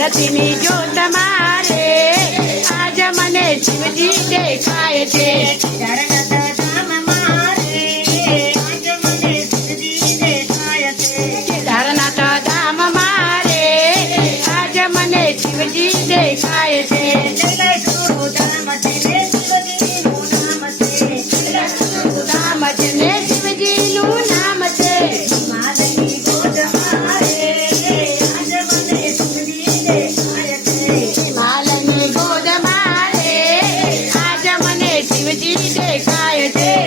આરતીની જ્યોત મારે આજ મને શિવજી દેખાય છે. કેદારનાથ ધામ મારે આજ મને શિવજી દેખાય છે. કેદારનાથ ધામ મારે આજ મને શિવજી દેખાય છે. ધામ છે શિવજીનું નામ છે. ધામ છે ને શિવજીનું નામ છે. માલની ગોદ મારે આજ મને શિવજી દેખાય છે. માલની ગોદ મારે આજ મને શિવજી દેખાય છે.